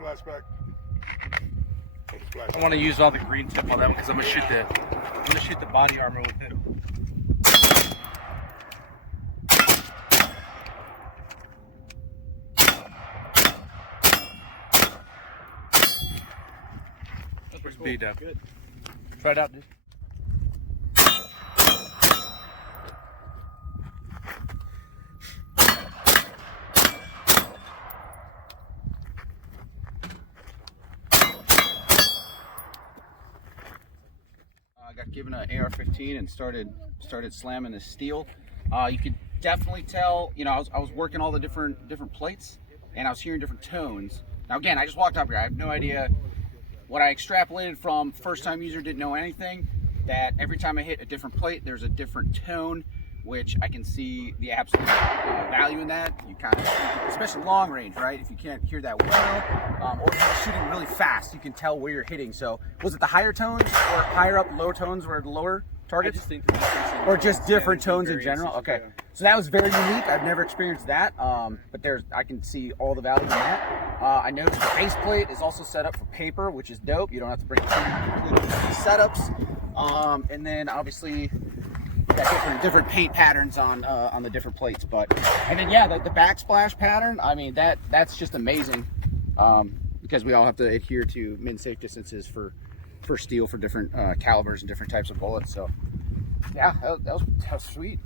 Flashback. I want to use all the green tip on that one because I'm gonna shoot the body armor with it. Where's B-Dub? Good. Try it out, dude. I got given an AR-15 and started slamming the steel. You could definitely tell, you know, I was working all the different plates, and I was hearing different tones. Now again, I just walked up here. I have no idea. What I extrapolated from first-time user, didn't know anything, that every time I hit a different plate, there's a different tone, which I can see the absolute value in that. You kind of, especially long range, right? If you can't hear that well, or if you're shooting really fast, you can tell where you're hitting. So was it the higher tones or higher up low tones were the lower targets? I just think or just different tones in general? Okay. So that was very unique. I've never experienced that, but I can see all the value in that. I noticed the base plate is also set up for paper, which is dope. You don't have to bring completely setups. And then obviously you got different paint patterns on the different plates. And then yeah, the backsplash pattern. I mean that's just amazing, because we all have to adhere to min safe distances for steel for different calibers and different types of bullets. So yeah, that was sweet.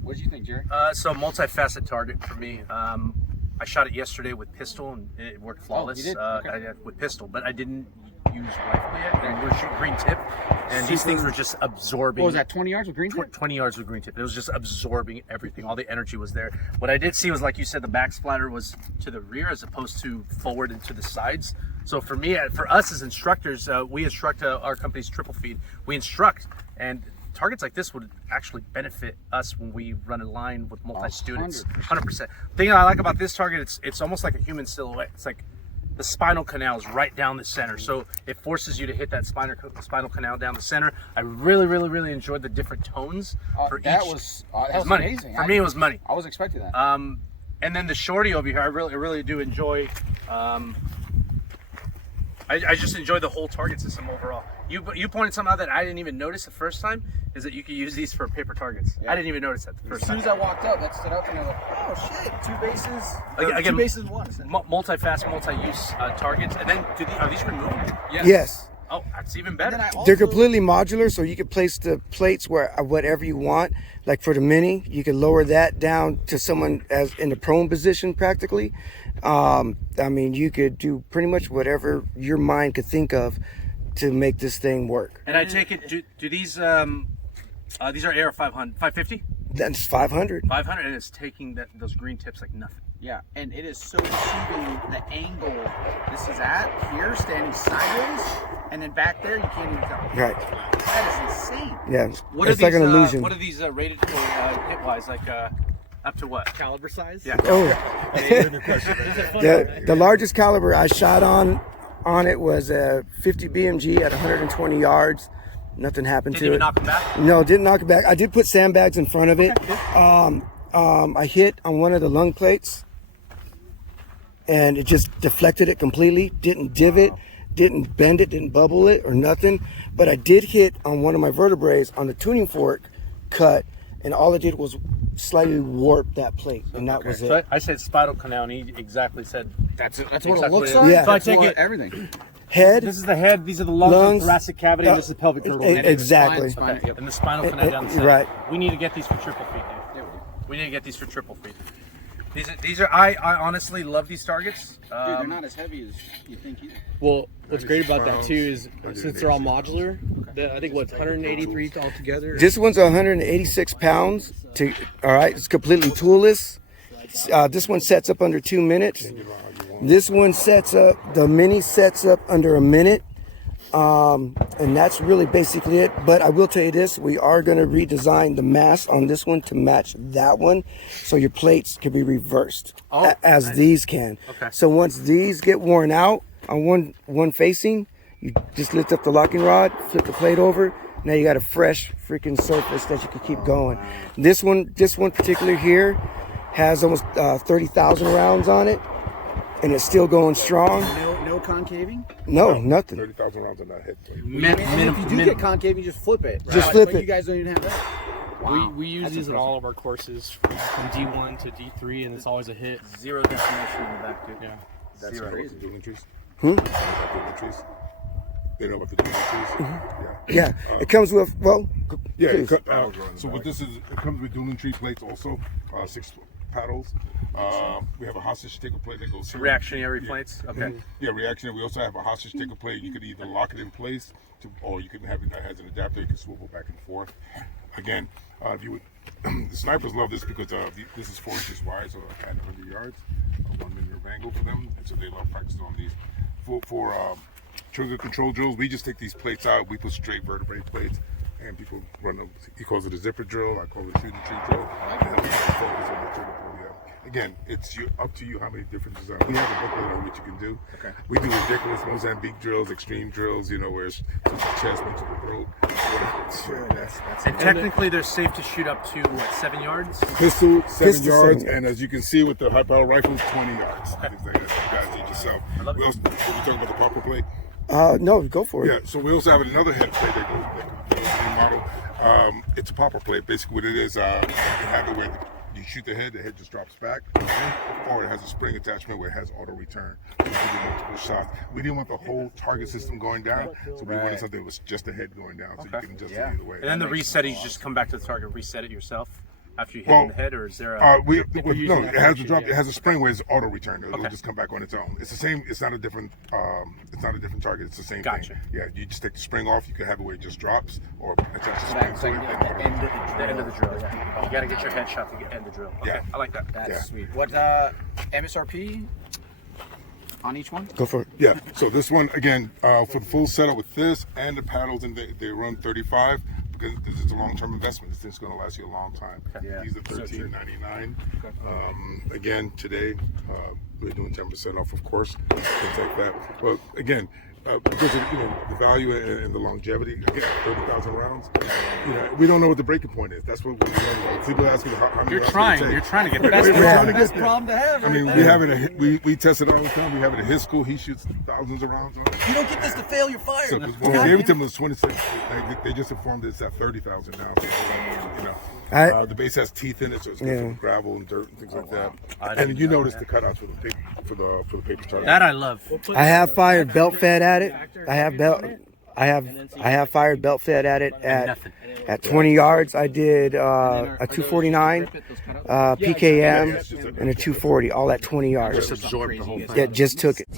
What did you think, Jerry? So multi-facet target for me. I shot it yesterday with pistol and it worked flawless. Oh, you did? Okay. I did with pistol, but I didn't use rifle yet. And we're shooting green tip, and these things were just absorbing. What was that? 20 yards with green tip? 20 yards with green tip. It was just absorbing everything. All the energy was there. What I did see was, like you said, the back splatter was to the rear as opposed to forward and to the sides. So for me, for us as instructors, we instruct our company's triple feed. We instruct, and targets like this would actually benefit us when we run a line with multi-students. 100%. The thing I like about this target, it's almost like a human silhouette. It's like the spinal canal is right down the center, so it forces you to hit that spinal canal down the center. I really enjoyed the different tones for each. That was money. Amazing. For me, it was money. I was expecting that. And then the shorty over here, I really do enjoy. I just enjoy the whole target system overall. You pointed something out that I didn't even notice the first time, is that you could use these for paper targets. Yeah. I didn't even notice that the first time. As soon as I walked up, that stood up and I was like, oh shit, two bases. Again, two bases in one. Multi-fast, multi-use targets. And then, are these removable? Yes. Oh, that's even better. They're completely modular, so you can place the plates whatever you want. Like for the mini, you can lower that down to someone as in the prone position practically. I mean, you could do pretty much whatever your mind could think of to make this thing work. And I take it, do these are AR 550? That's 500. 500, and it's taking those green tips like nothing. Yeah, and it is so soothing. The angle this is at here, standing sideways, and then back there, you can't even tell. Right. That is insane. Yeah, What it's are like these, an illusion. What are these rated for hit-wise? Like up to what? Caliber size? Yeah. Oh, the largest caliber I shot on it was a 50 BMG at 120 yards. Nothing happened to it. Didn't even knock them back? No, didn't knock it back. I did put sandbags in front of it. I hit on one of the lung plates, and it just deflected it completely. Didn't divot, didn't bend it, didn't bubble it or nothing. But I did hit on one of my vertebrae on the tuning fork cut, and all it did was slightly warp that plate, and that was it. So I said spinal canal, and he exactly said That's what exactly it looks what like. Yeah. So I That's take what it. everything. Head, This is the head. These are the lungs, Lungs, the thoracic cavity, and this is the pelvic girdle. exactly. Spine, Okay. yep. And the spinal canal down the center. Right. We need to get these for triple feet, dude. Yeah, we do. We need to get these for triple feet. These are I honestly love these targets. Dude, they're not as heavy as you think either. Well, what's great about that too is since they're all modular, I think what's 183 altogether. This one's 186 pounds. All right, it's completely toolless. This one sets up under 2 minutes. This one the mini sets up under a minute. And that's really basically it. But I will tell you this, we are going to redesign the mast on this one to match that one. So your plates can be reversed as nice. These can. Okay. So once these get worn out on one facing, you just lift up the locking rod, flip the plate over. Now you got a fresh freaking surface that you can keep going. This one particular here has almost 30,000 rounds on it, and it's still going strong. no concaving? No, nothing. 30,000 rounds on that head plate. And if you do get concaving, just flip it. Just flip but it. You guys don't even have that. Wow. We use That's these in impressive. all of our courses from D1 to D3, and it's always a hit. Zero decimation in the back, dude. Yeah. That's Zero. crazy. Dueling trees. Hmm? Dueling trees. They know about the dueling trees. Mm-hmm. Yeah, it comes with, well, Yeah. please. So what this is, it comes with dueling tree plates also, 6 paddles. We have a hostage taker plate that goes here. Reactionary plates. Okay. Yeah, reactionary. We also have a hostage taker plate. You could either lock it in place, or you can have it that has an adapter. You can swivel back and forth. Again, if you would, the snipers love this because this is 4 inches wide, so at 100 yards, 1 millimeter of angle for them, and so they love practicing on these. For trigger control drills, we just take these plates out. We put straight vertebrae plates, and people run them. He calls it a zipper drill. I call it a shooting tree drill. And then we focus on the trigger pull. Yeah. Again, it's up to you how many different designs. We have a booklet on what you can do. Okay. We do ridiculous Mozambique drills, extreme drills. You know, where it's to the chest, into the throat. And technically, they're safe to shoot up to what, 7 yards? Pistol, 7 Pistol, yards, 7 and as you can see with the high power rifles, 20 yards. Things like that. You guys did yourself. We also, we talking about the popper plate. No, go for it. Yeah, so we also have another head plate that goes model. It's a popper plate. Basically, what it is, you have it where you shoot the head just drops back, or it has a spring attachment where it has auto return. So you can do multiple shots. We didn't want the whole target system going down, so we wanted something that was just the head going down, so you can adjust it either way. And then the reset, you just come back to the target, reset it yourself after you hit it in the head, or is there a... No, it has a drop. It has a spring where it's auto return. It'll just come back on its own. It's the same. It's not a different. It's not a different target. It's the same Gotcha. thing. Yeah, you just take the spring off. You can have it where it just drops, or attach the spring to it. The end of the drill, yeah. You got to get your headshot to end the drill. Okay, Yeah. I like that. That's sweet. What MSRP on each one? Go for it. Yeah. So this one again for the full setup with this and the paddles, and they run 35 because this is a long-term investment. This thing's going to last you a long time. Yeah. These are $13.99. Again, today we're doing 10% off, of course, things like that. But again, because of the value and the longevity, again, 30,000 rounds. We don't know what the breaking point is. That's what we know. People ask me how many You're rounds trying. it take. You're trying to get the We're best. trying to Best get there. problem to have. I mean, we have it. We test it all the time. We have it at his school. He shoots thousands of rounds on it. You don't get this to fail, you're fired. So when we gave it to him, it was 26. They just informed us at 30,000 now. So, the base has teeth in it, so it's good for gravel and dirt and things like that. And you notice the cutouts for the paper target. That I love. I have fired belt fed at it. I have fired belt fed at it at 20 yards. I did a 249 PKM and a 240, all at 20 yards. Just absorb the whole thing. Yeah, just took it.